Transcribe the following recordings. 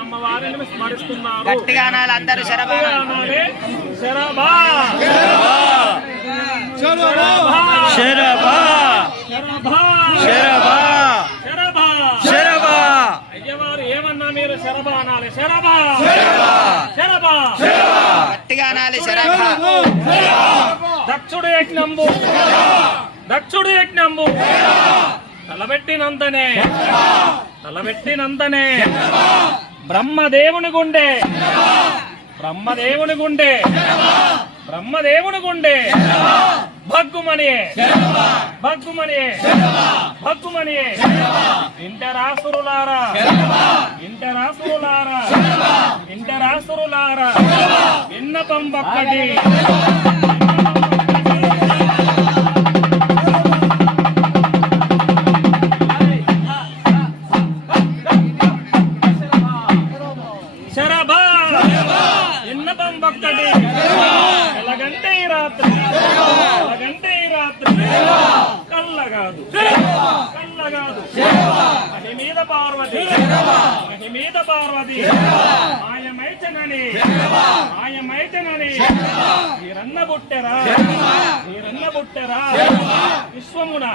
అమ్మవారిని స్మరిస్తున్నారు. గట్టిగా అనాలి అందరూ. శరభా శరభా శరభా శరభా శరభా శరభా. అయ్యవారు ఏమన్నా మీరు శరభా అనాలి. శరభా శరభా గట్టిగా అనాలి. శరభా. దక్షుడు యజ్ఞంబు దక్షుడు యజ్ఞంబు తలబెట్టినంతనే తలబెట్టినంతనే బ్రహ్మదేవుని గుండె బ్రహ్మదేవుని గుండె బ్రహ్మదేవుని గుండె భగ్గుమనియే భగ్గుమనియే భగ్గుమనియే. ఇంటరాసురులారా ఇంటరాసురులారా ఇంటరాసురులారా విన్నపం ఒక్కటి. కల్లగాదు కల్లగాదు మహిమీద పార్వతి మహిమీద పార్వతి మాయమైతనని మాయమైతనని వీరన్న బుట్టెరా వీరన్న బుట్టెరా విశ్వమున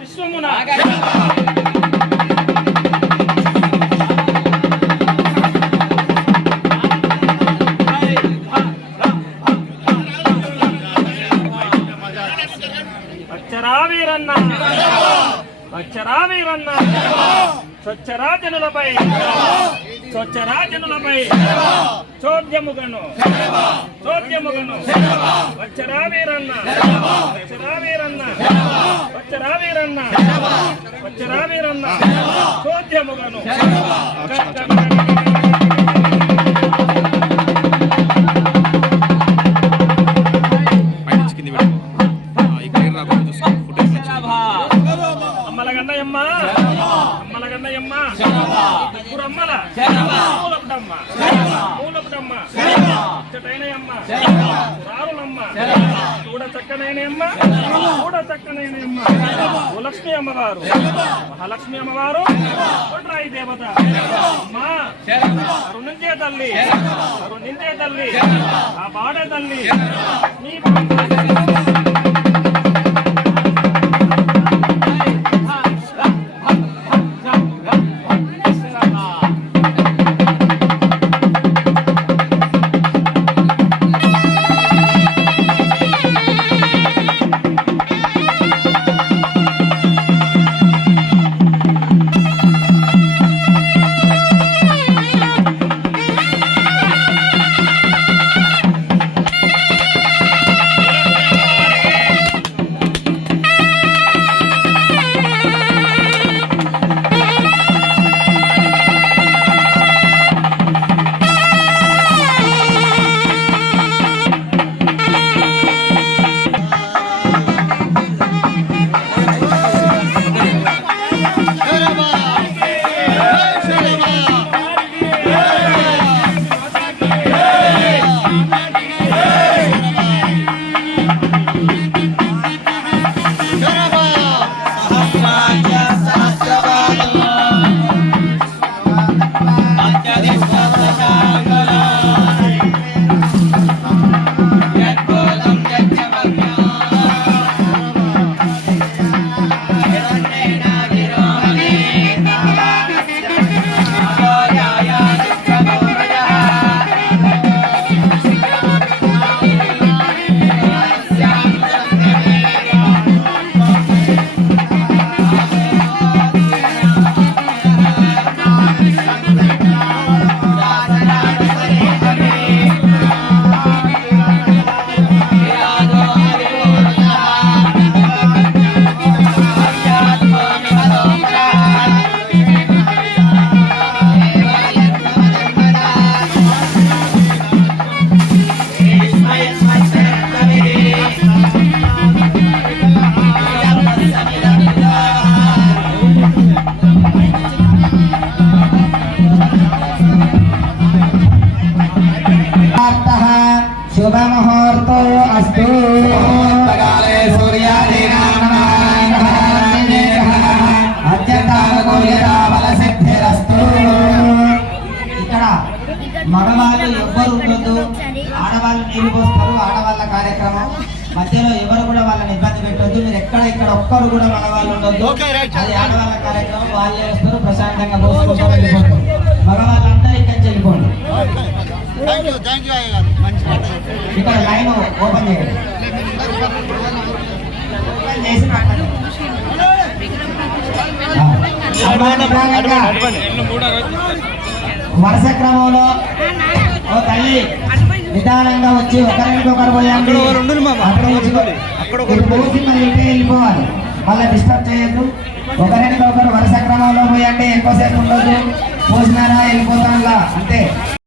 విశ్వమున. వచ్చరావీరన్న స్వచ్ఛరాజనులపై స్వచ్ఛరాజనులపై చోద్యముగను చోద్యముగను. వచ్చరావీరన్న వచ్చరావీరన్న వచ్చరావీరన్న వచ్చరావీరన్న చోద్యముగను. అమ్మలగన్నయమ్మ అమ్మలగన్నయమ్మ ముగ్గురమ్మల మూలపుటమ్మ మూలపుటమ్మ చటైనయమ్మ రారులమ్మ చూడ చక్కనైనయమ్మ చూడ చక్కనైనయమ్మ. భూలక్ష్మి అమ్మవారు మహాలక్ష్మి అమ్మవారు కొట్రాయి దేవత అమ్మా అరుణించే తల్లి అరుణించే తల్లి ఆ పాడే తల్లి నీ పోస్తారు ఆడవాళ్ళ కార్యక్రమం. మధ్యలో ఎవరు కూడా వాళ్ళని ఇబ్బంది పెట్టొద్దు. మీరు ఇక్కడ ఒక్కరు కూడా మగవాళ్ళు ఉండొద్దు. అది ఆడవాళ్ళ కార్యక్రమం, వాళ్ళే వస్తారు, ప్రశాంతంగా పోసుకుంటూ వెళ్ళిపోతారు. మగవాళ్ళందరూ ఇక్కడి వెళ్ళిపోండి. ఇక్కడ లైన్ ఓపెన్ చేయండి. ఓపెన్ చేసి పక్కన. వరుస క్రమంలో ఓ తల్లి నిదానంగా వచ్చి ఒకరికొకరు పోయండి. పోసి మరి ఇంటే వెళ్ళిపోవాలి. మళ్ళీ డిస్టర్బ్ చేయొద్దు. ఒకరికొకరు వరుస క్రమంలో పోయండి. ఎక్కువసేపు ఉండొద్దు. పోసినారా వెళ్ళిపోతాను అంతే.